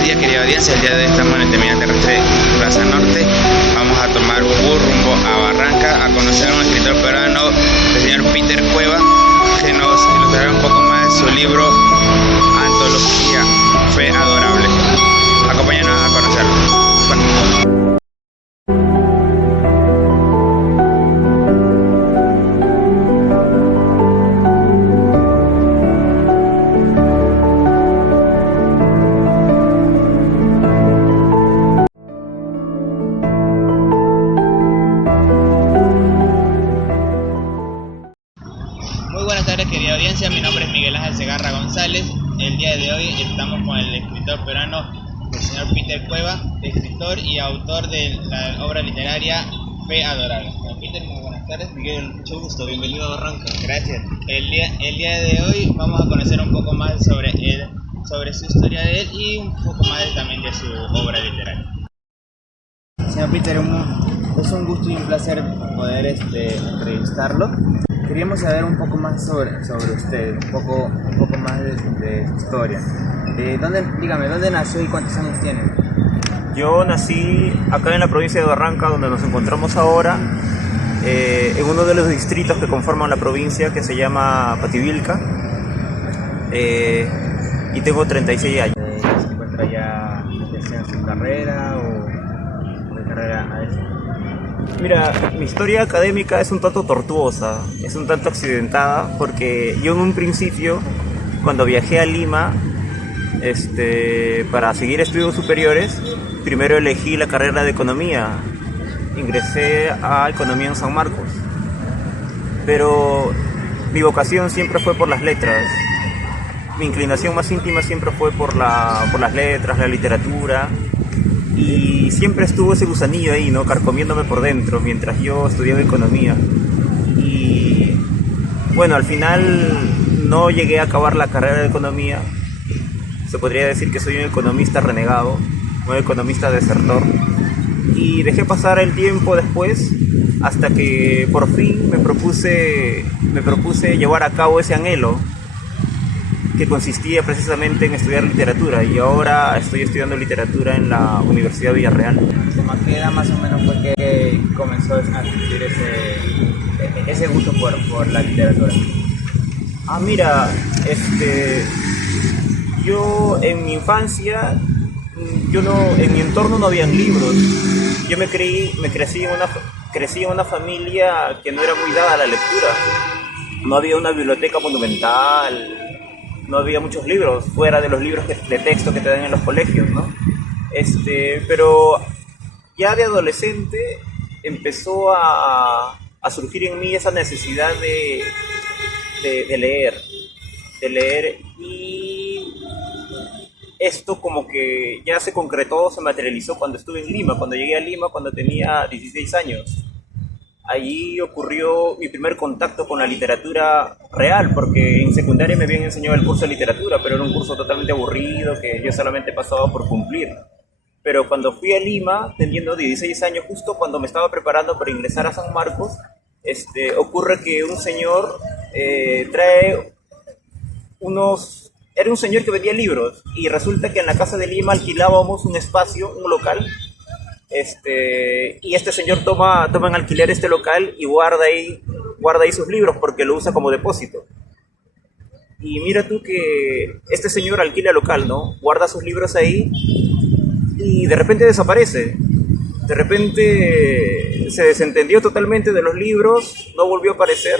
Buenos días, querida audiencia. El día de hoy estamos en el terminal terrestre Plaza Norte. Vamos a tomar bus rumbo a Barranca a conocer a un escritor peruano, el señor Peter Cueva, que nos ilustrará un poco más de su libro Antología, Fe Adorable. Acompáñanos a conocerlo. Bueno. Muy buenas tardes, querida audiencia, mi nombre es Miguel Ángel Segarra González. El día de hoy estamos con el escritor peruano, el señor Peter Cueva, escritor y autor de la obra literaria Fe Adorable. Peter, muy buenas tardes. Miguel, mucho gusto, bienvenido a Barranca. Gracias. El día de hoy vamos a conocer un poco más sobre él, sobre su historia de él y un poco más también de su obra literaria. Señor Peter, es un gusto y un placer poder entrevistarlo. Queríamos saber un poco más sobre usted, un poco más de su historia. Dígame, ¿dónde nació y cuántos años tiene? Yo nací acá en la provincia de Barranca, donde nos encontramos ahora, en uno de los distritos que conforman la provincia, que se llama Pativilca, y tengo 36 años. ¿Se encuentra ya en su carrera o de carrera a eso? Mira, mi historia académica es un tanto tortuosa, es un tanto accidentada, porque yo en un principio, cuando viajé a Lima para seguir estudios superiores, primero elegí la carrera de Economía, ingresé a Economía en San Marcos, pero mi vocación siempre fue por las letras, mi inclinación más íntima siempre fue por las letras, la literatura. Y siempre estuvo ese gusanillo ahí, ¿no? Carcomiéndome por dentro mientras yo estudiaba economía. Y bueno, al final no llegué a acabar la carrera de economía. Se podría decir que soy un economista renegado, un economista desertor. Y dejé pasar el tiempo después hasta que por fin me propuse llevar a cabo ese anhelo, que consistía precisamente en estudiar literatura, y ahora estoy estudiando literatura en la Universidad Villarreal. ¿A qué edad más o menos fue que comenzó a sentir ese gusto por la literatura? Mira, yo en mi infancia, en mi entorno no habían libros. Yo crecí en una familia que no era muy dada a la lectura. No había una biblioteca monumental, no había muchos libros, fuera de los libros de texto que te dan en los colegios, ¿no? Pero ya de adolescente empezó a surgir en mí esa necesidad de leer, y esto como que ya se concretó, se materializó cuando estuve en Lima, cuando llegué a Lima cuando tenía 16 años. Allí ocurrió mi primer contacto con la literatura real, porque en secundaria me habían enseñado el curso de literatura, pero era un curso totalmente aburrido que yo solamente pasaba por cumplir. Pero cuando fui a Lima, teniendo 16 años, justo cuando me estaba preparando para ingresar a San Marcos, ocurre que un señor trae era un señor que vendía libros, y resulta que en la casa de Lima alquilábamos un espacio, un local, y este señor toma en alquiler este local y guarda ahí sus libros porque lo usa como depósito. Y mira tú que este señor alquila local, ¿no? Guarda sus libros ahí y de repente desaparece. De repente se desentendió totalmente de los libros, no volvió a aparecer.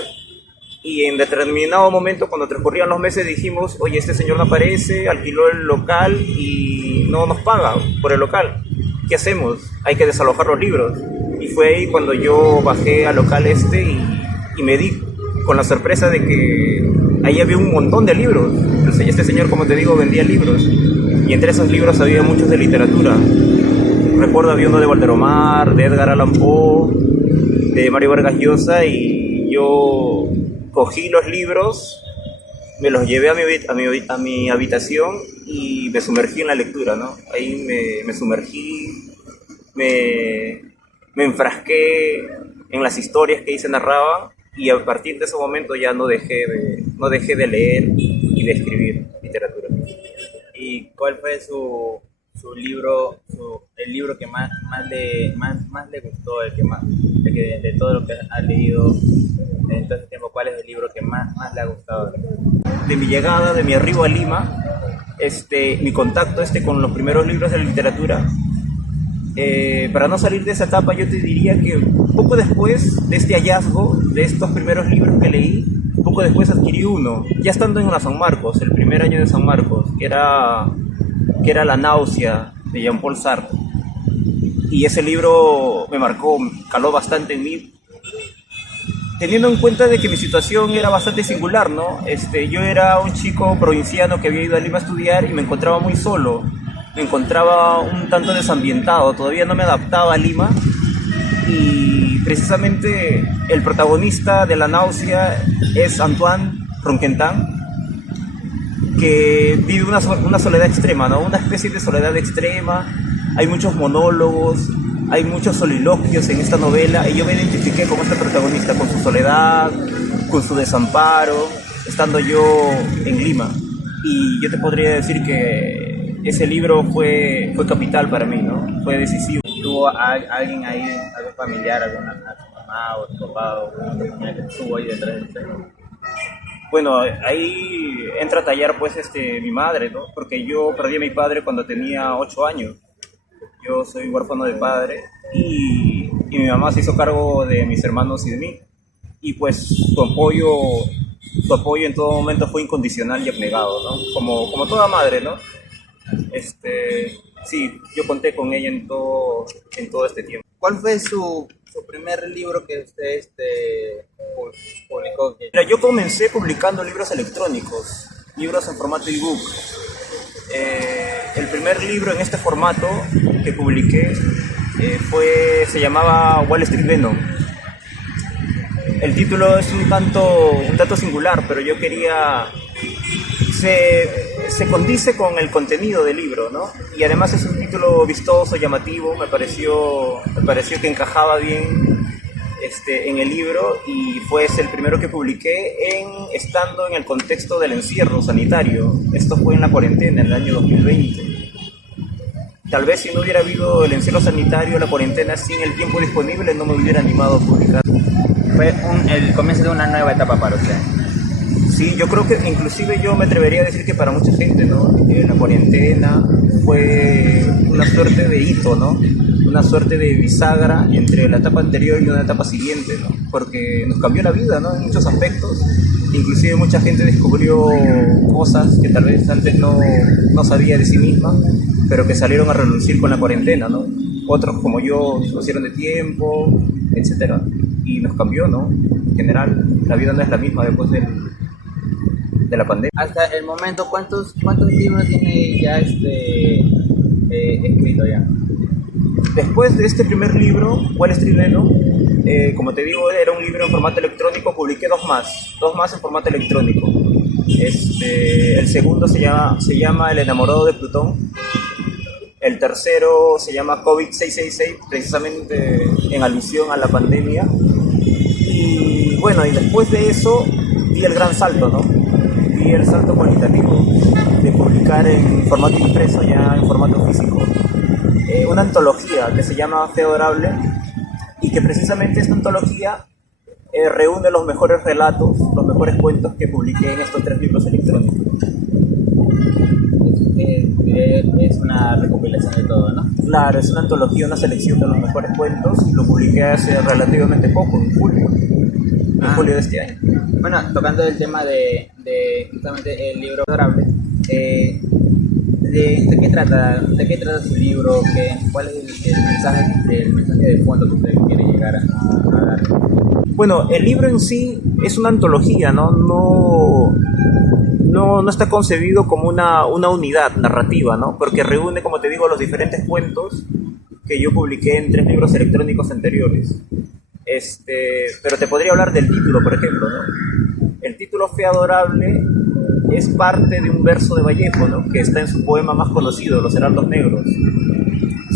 Y en determinado momento, cuando transcurrían los meses, dijimos: oye, este señor no aparece, alquiló el local y no nos paga por el local. ¿Qué hacemos? Hay que desalojar los libros. Y fue ahí cuando yo bajé al local y me di con la sorpresa de que ahí había un montón de libros. Este señor, como te digo, vendía libros, y entre esos libros había muchos de literatura. Recuerdo había uno de Valderomar, de Edgar Allan Poe, de Mario Vargas Llosa, y yo cogí los libros, me los llevé a mi habitación y me sumergí en la lectura, ¿no? Ahí me sumergí, me enfrasqué en las historias que ahí se narraban, y a partir de ese momento ya no dejé de leer y de escribir literatura. ¿Y cuál fue su el libro que más le gustó, de todo lo que ha leído en todo este tiempo, ¿cuál es el libro que más le ha gustado? De mi llegada, de mi arribo a Lima, mi contacto con los primeros libros de la literatura, para no salir de esa etapa, yo te diría que poco después de este hallazgo, de estos primeros libros que leí, poco después adquirí uno, ya estando en la San Marcos, el primer año de San Marcos, que era La náusea, de Jean-Paul Sartre. Y ese libro me marcó, caló bastante en mí, teniendo en cuenta de que mi situación era bastante singular, ¿no? Yo era un chico provinciano que había ido a Lima a estudiar y me encontraba muy solo, me encontraba un tanto desambientado, todavía no me adaptaba a Lima, y precisamente el protagonista de La náusea es Antoine Ronquentin, que vive una soledad extrema, ¿no? Una especie de soledad extrema. Hay muchos monólogos, hay muchos soliloquios en esta novela, y yo me identifiqué con este protagonista, con su soledad, con su desamparo, estando yo en Lima. Y yo te podría decir que ese libro fue capital para mí, ¿no? Fue decisivo. ¿Tuvo alguien ahí, algún familiar, a tu mamá o tu papá o alguien que estuvo ahí detrás del texto? Bueno, ahí entra a tallar pues mi madre, ¿no? Porque yo perdí a mi padre cuando tenía 8 años. Yo soy huérfano de padre y mi mamá se hizo cargo de mis hermanos y de mí. Y pues su apoyo en todo momento fue incondicional y abnegado, ¿no? Como toda madre, ¿no? Sí, yo conté con ella en todo este tiempo. ¿Cuál fue su primer libro que usted publicó? Mira, yo comencé publicando libros electrónicos, libros en formato ebook. El primer libro en este formato que publiqué se llamaba Wall Street Venom. El título es un tanto singular, pero yo quería... Se condice con el contenido del libro, ¿no? Y además es un título vistoso, llamativo, me pareció que encajaba bien en el libro, y fue el primero que publiqué estando en el contexto del encierro sanitario. Esto fue en la cuarentena, en el año 2020. Tal vez si no hubiera habido el encierro sanitario, la cuarentena, sin el tiempo disponible, no me hubiera animado a publicar. Fue el comienzo de una nueva etapa para usted. Sí, yo creo que inclusive yo me atrevería a decir que para mucha gente, ¿no? La cuarentena fue una suerte de hito, ¿no? Una suerte de bisagra entre la etapa anterior y una etapa siguiente, ¿no? Porque nos cambió la vida, ¿no? En muchos aspectos. Inclusive mucha gente descubrió cosas que tal vez antes no sabía de sí misma, pero que salieron a relucir con la cuarentena, ¿no? Otros como yo pusieron de tiempo, etcétera. Y nos cambió, ¿no? En general, la vida no es la misma después de la pandemia. Hasta el momento, ¿cuántos libros tiene ya escrito ya? Después de este primer libro, Wall Street Venom, como te digo, era un libro en formato electrónico, publiqué dos más en formato electrónico. El segundo se llama El enamorado de Plutón. El tercero se llama COVID-666, precisamente en alusión a la pandemia. Y bueno, y después de eso di el gran salto, ¿no? Di el salto cualitativo de publicar en formato impreso, ya en formato físico, una antología que se llama Fe Adorable, y que precisamente esta antología reúne los mejores relatos, los mejores cuentos que publiqué en estos 3 libros electrónicos. Es una recopilación de todo, ¿no? Claro, es una antología, una selección de los mejores cuentos, y lo publiqué hace relativamente poco, en julio de este año. Bueno, tocando el tema de justamente el libro Adorable, ¿de qué trata su libro? ¿Cuál es el mensaje de fondo que usted quiere llegar a dar? Bueno, el libro en sí es una antología, ¿no? No está concebido como una unidad narrativa, ¿no? Porque reúne, como te digo, los diferentes cuentos que yo publiqué en 3 libros electrónicos anteriores. Pero te podría hablar del título, por ejemplo, ¿no? El título Fe Adorable es parte de un verso de Vallejo, ¿no? Que está en su poema más conocido, Los Heraldos Negros.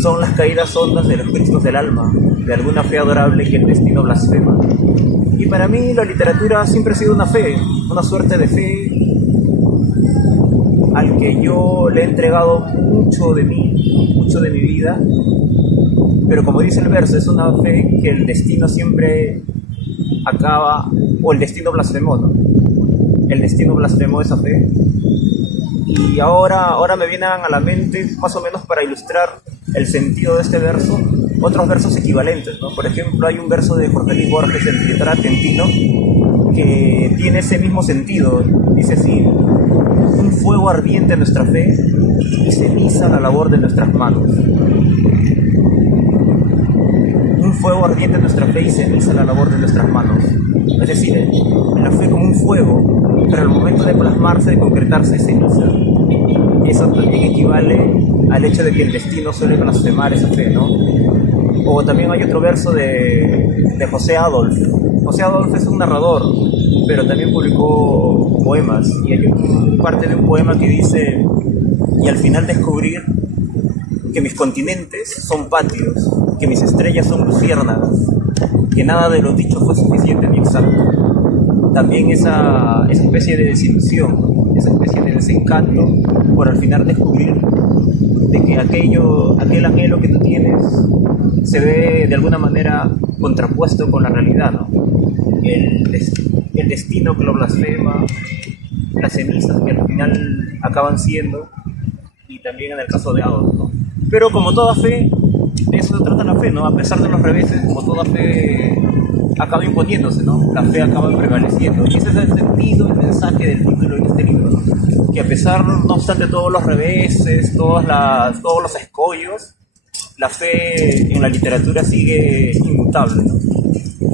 Son las caídas hondas de los cristos del alma, de alguna fe adorable que el destino blasfema. Y para mí la literatura siempre ha sido una fe, una suerte de fe al que yo le he entregado mucho de mí, mucho de mi vida, pero como dice el verso, es una fe que el destino siempre acaba, o el destino blasfemó, ¿no? El destino blasfemó esa fe. Y ahora me vienen a la mente, más o menos para ilustrar el sentido de este verso, otros versos equivalentes, ¿no? Por ejemplo, hay un verso de Jorge Luis Borges, el escritor argentino, que tiene ese mismo sentido. Dice así: un fuego ardiente en nuestra fe y ceniza la labor de nuestras manos. Un fuego ardiente en nuestra fe y ceniza la labor de nuestras manos. Es decir, la fe como un fuego, pero al momento de plasmarse, de concretarse, ceniza. Eso también equivale al hecho de que el destino suele blasfemar esa fe, ¿no? O también hay otro verso de José Adolf. José Adolf es un narrador, pero también publicó poemas. Y hay parte de un poema que dice: y al final descubrir que mis continentes son patios, que mis estrellas son luciérnagas, que nada de lo dicho fue suficiente ni exacto. También esa especie de desilusión, esa especie de desencanto por al final descubrir de que aquel anhelo que tú tienes se ve de alguna manera contrapuesto con la realidad, ¿no? El destino que lo blasfema, las cenizas que al final acaban siendo, y también en el caso de Adolf, ¿no? Pero como toda fe, de eso se trata la fe, ¿no? A pesar de los reveses, como toda fe acaba imponiéndose, ¿no? La fe acaba prevaleciendo. Y ese es el sentido, el mensaje del título de este libro, ¿no? Que a pesar, no obstante todos los reveses, todos los escollos, la fe en la literatura sigue inmutable, ¿no?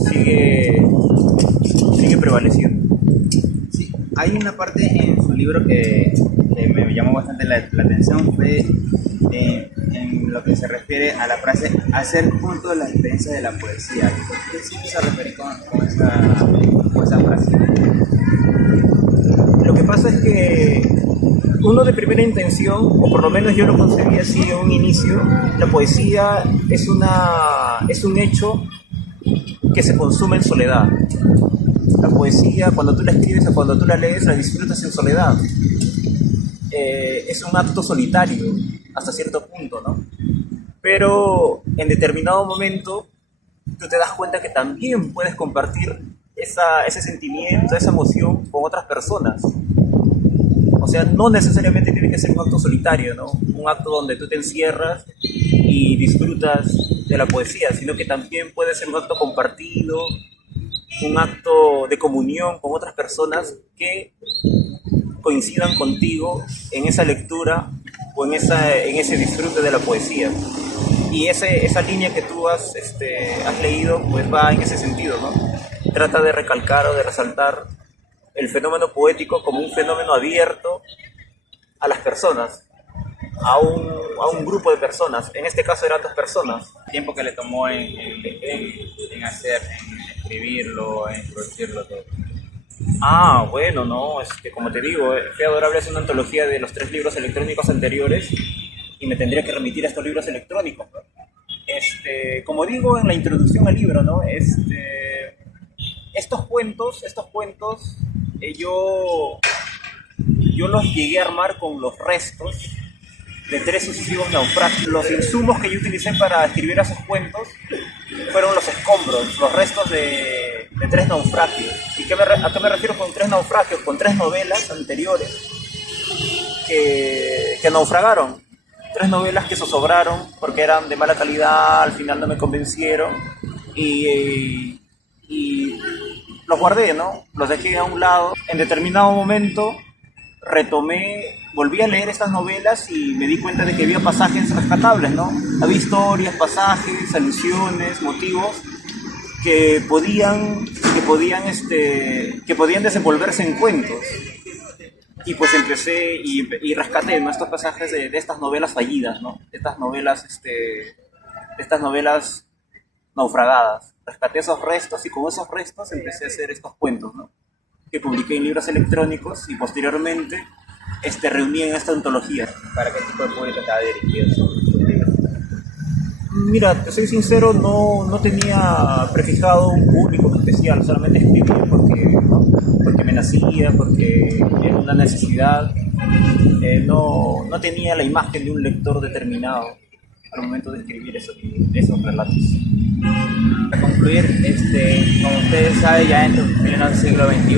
Sigue prevaleciendo. Sí, hay una parte en su libro que me llamó bastante la atención, fue en lo que se refiere a la frase hacer punto de la experiencia de la poesía. ¿Qué se refiere con esa frase? Lo que pasa es que uno de primera intención, o por lo menos yo lo concebí así en un inicio, la poesía es un hecho que se consume en soledad. La poesía, cuando tú la escribes o cuando tú la lees, la disfrutas en soledad. Es un acto solitario, hasta cierto punto, ¿no? Pero en determinado momento, tú te das cuenta que también puedes compartir ese sentimiento, esa emoción con otras personas. O sea, no necesariamente tiene que ser un acto solitario, ¿no? Un acto donde tú te encierras y disfrutas de la poesía, sino que también puede ser un acto compartido, un acto de comunión con otras personas que coincidan contigo en esa lectura o en ese disfrute de la poesía. Y esa línea que tú has leído, pues va en ese sentido, ¿no? Trata de recalcar o de resaltar el fenómeno poético como un fenómeno abierto a las personas, a un grupo de personas. En este caso eran 2 personas. El tiempo que le tomó en escribirlo, en producirlo todo. Bueno, no, como te digo, Fe Adorable es una antología de los 3 libros electrónicos anteriores y me tendría que remitir a estos libros electrónicos, ¿no? Como digo en la introducción al libro, ¿no? Estos cuentos, yo los llegué a armar con los restos de 3 sucesivos naufragios. Los insumos que yo utilicé para escribir esos cuentos fueron los escombros, los restos de 3 naufragios. ¿Y a qué me refiero con 3 naufragios? Con 3 novelas anteriores que naufragaron. 3 novelas que zozobraron porque eran de mala calidad, al final no me convencieron y los guardé, ¿no? Los dejé a un lado. En determinado momento volví a leer estas novelas y me di cuenta de que había pasajes rescatables, ¿no? Había historias, pasajes, alusiones, motivos que podían desenvolverse en cuentos. Y pues empecé y rescaté, ¿no? Estos pasajes de estas novelas fallidas, ¿no? De estas novelas naufragadas. Rescaté esos restos y con esos restos empecé a hacer estos cuentos, ¿no? Que publiqué en libros electrónicos y posteriormente reuní en esta antología. ¿Para qué tipo de público estaba dirigido su libro? Mira, te soy sincero, no tenía prefijado un público especial, solamente escribí porque me nacía, porque era una necesidad no tenía la imagen de un lector determinado al momento de escribir esos relatos. Para concluir, como ustedes saben, ya en el siglo XXI,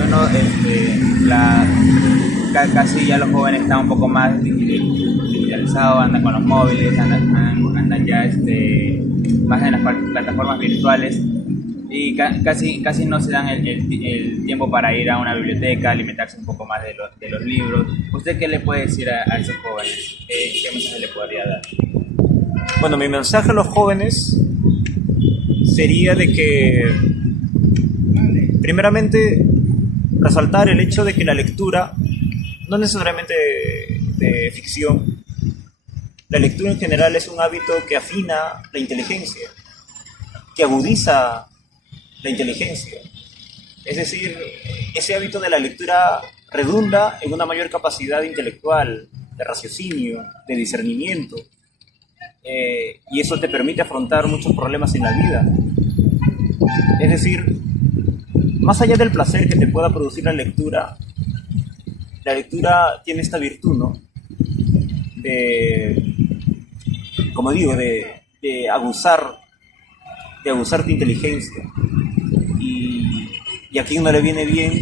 casi ya los jóvenes están un poco más digitalizados, andan con los móviles, andan ya más en las plataformas virtuales y casi no se dan el tiempo para ir a una biblioteca, alimentarse un poco más de los libros. ¿Usted qué le puede decir a esos jóvenes? ¿Qué mensaje le podría dar? Bueno, mi mensaje a los jóvenes sería de que, primeramente, resaltar el hecho de que la lectura, no necesariamente de ficción, la lectura en general es un hábito que afina la inteligencia, que agudiza la inteligencia. Es decir, ese hábito de la lectura redunda en una mayor capacidad intelectual, de raciocinio, de discernimiento, y eso te permite afrontar muchos problemas en la vida. Es decir, más allá del placer que te pueda producir la lectura tiene esta virtud, ¿no? Como digo, de aguzar tu inteligencia. Y a quien no le viene bien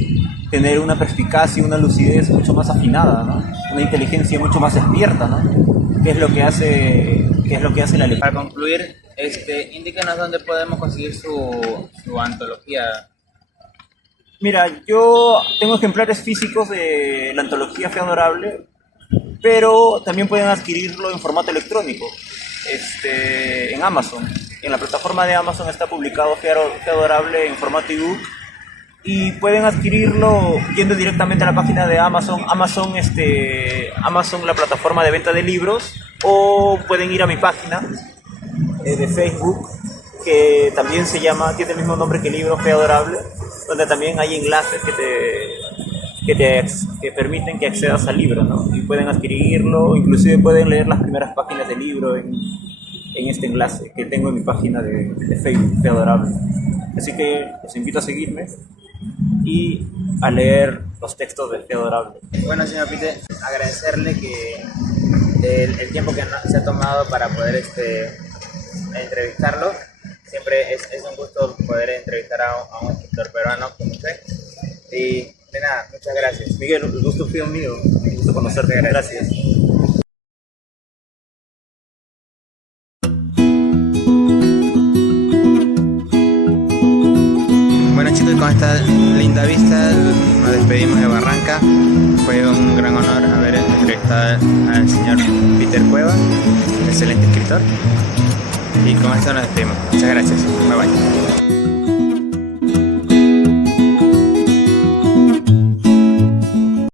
tener una perspicacia y una lucidez mucho más afinada, ¿no? Una inteligencia mucho más despierta, ¿no? ¿Qué es lo que hace la lectura? Para concluir, indíquenos dónde podemos conseguir su antología. Mira, yo tengo ejemplares físicos de la antología Fe Adorable, pero también pueden adquirirlo en formato electrónico, en Amazon. En la plataforma de Amazon está publicado Fe Adorable en formato ebook y pueden adquirirlo yendo directamente a la página de Amazon, la plataforma de venta de libros, o pueden ir a mi página de Facebook, que también tiene el mismo nombre que el libro Fe Adorable, donde también hay enlaces que permiten que accedas al libro, ¿no? Y pueden adquirirlo, inclusive pueden leer las primeras páginas del libro en este enlace que tengo en mi página de Facebook, Fe Adorable. Así que los invito a seguirme y a leer los textos de Fe Adorable. Bueno, señor Peter, agradecerle que el tiempo que se ha tomado para poder entrevistarlo. Siempre es un gusto poder entrevistar a un escritor peruano como usted. Y de nada, muchas gracias. Miguel, el gusto fue mío. Un gusto conocerte. Gracias. Bueno, chicos, con esta linda vista nos despedimos de Barranca. Fue un gran honor haber entrevistado al señor Peter Cueva, excelente escritor. Y con esto nos despedimos. Muchas gracias. Bye bye.